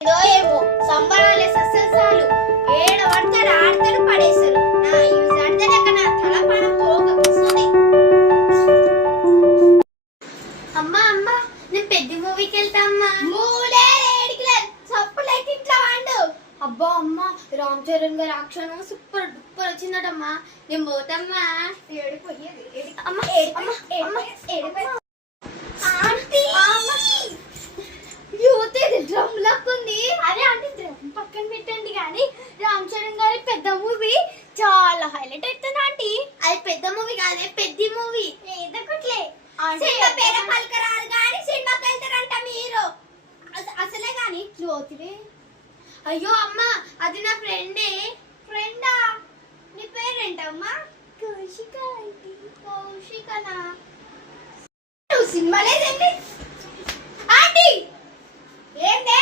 ఏదో ఏమో సంబరాలే సస్యసాలు ఏడ పడతారు ఆడతారు పడేస్తారు. నా ఇవి ఆడతారు నా తల పడ పోగొస్తుంది. అమ్మా అమ్మా నేను పెద్ద మూవీకి వెళ్తా అమ్మా. మూలే ఏడికిలేదు సప్పులైతే ఇట్లా వాడు. అబ్బా అమ్మ రామ్ చరణ్ గారి యాక్షన్ సూపర్ డూపర్ వచ్చిందటమ్మా. నేను పోతామ్మా. ఏడిపోయేది అమ్మ అమ్మ అమ్మ ఏడిపోయి ఆంటీ డ్రమ్ లాక్కుంది. అరే అంటే డ్రమ్ పక్కన పెట్టండి కానీ రామ్ చరణ్ గారి పెద్ద మూవీ చాలా హైలైట్ అవుతుంది ఆంటీ. అది పెద్ద మూవీ కాదే పెద్ద మూవీ లేదకుట్లే సినిమా పేరు పలకరాదు కానీ సినిమాకి వెళ్తారంట మీరు. అసలే కానీ జ్యోతివే. అయ్యో అమ్మ అది నా ఫ్రెండే. ఫ్రెండా? నీ పేరేంటమ్మా? కౌశిక ఆంటీ. కౌశికనా? నువ్వు సినిమా లేదండి ఆంటీ. ఏందే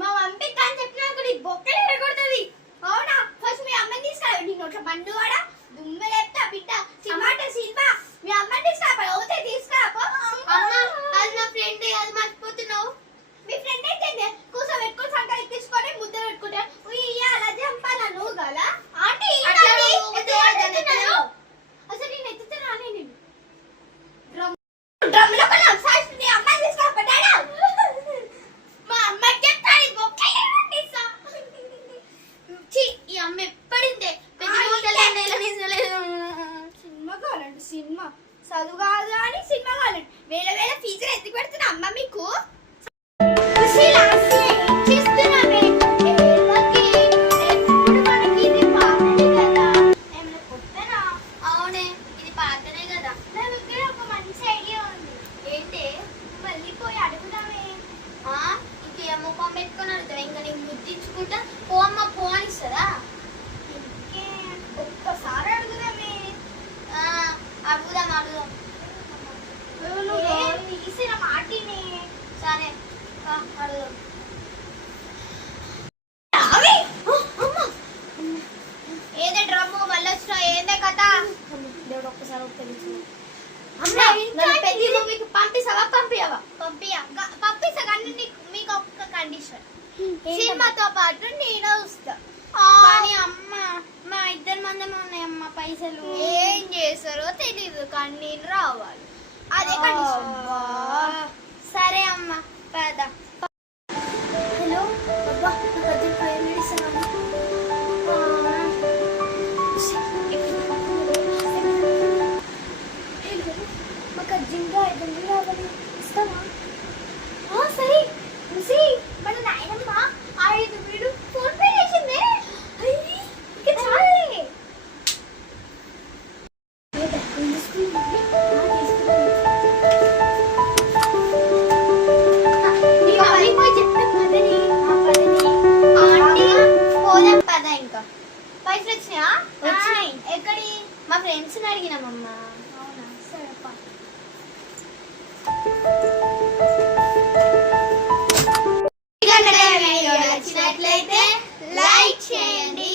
మా మమ్మీ కానీ చెప్పినాక నీ బొక్కలు ఎరగొడుతుంది. అవునా? ఫస్ట్ మీ అమ్మని తీసుకురా. నీ నోట్ల బండు వాడా దుమ్మె లేపుతా బిడ్డ టమాటా సినిమా మీ అమ్మని తీసుకురా. అవుతే తీసుకురా. అమ్మ అది నా ఫ్రెండ్ అది మర్చిపోతున్నావు. మీ ఫ్రెండ్ అయితే కూర్చో పెట్టుకొని సంకలు ఎక్కించుకొని ముద్ద పెట్టుకుంటా అలా చంపాలా నువ్వు కదా ఆంటీ. అసలు నేను ఎత్తుతాను అనే నేను డ్రమ్ లో నీ అమ్మాయి తీసుకురా. మా అమ్మాయి చెప్తాను ఈ అమ్మ ఎప్పుడిందే సినిమా కావాలండి. సినిమా చదువు కాదు కానీ సినిమా కావాలండి. వేల వేల ఫీజులు ఎత్తి పెడుతున్నా అమ్మ మీకు. అవునే ఇది పాతనే కదా. నా దగ్గర ఒక మంచి ఐడియా ఉంది. ఏంటి? మళ్ళీ పోయి అడుగుదామే. ఇంకే ముఖం పెట్టుకుని అడుగుతావు. ఇంకా నీకు ముద్దించుకుంటా పో అమ్మ పో అనిస్తుందా? ఇంకే ఒక్కసారి అడుగుదామే. అడుగుదాం అడుగుదాం. తీసిన మాటిని. సరే అడుగుదాం. ఏదే డ్రమ్ము మళ్ళీ వచ్చినా ఏందే కథ? దేవుడు ఒక్కసారి మీకు పంపిస్తావా? పంపిస్తా కానీ మీకు ఒక్క కండిషన్. సినిమాతో పాటు నేను వస్తా. కానీ అమ్మ మా ఇద్దరు మందమే ఉన్నాయమ్మ పైసలు. ఏం చేస్తారో తెలీదు కానీ నేను రావాలి. అదే కండిషన్. సరే అమ్మ పద. హలో అబ్బా నాకు అర్జెంట్ 5 minutes మాకు అర్జెంట్గా 500 రావాలి. ఇస్తావా? సరే ముసి మన నాయనమ్మ 5 ఫోన్ పే చేసిందే. ఇంకా చాలే. ఇంకా పైసలు వచ్చినాయా? వచ్చినాయి. ఎక్కడి? మా ఫ్రెండ్స్ అడిగినామమ్మా. అవునా? సరే నచ్చినట్లయితే లైక్ చేయండి.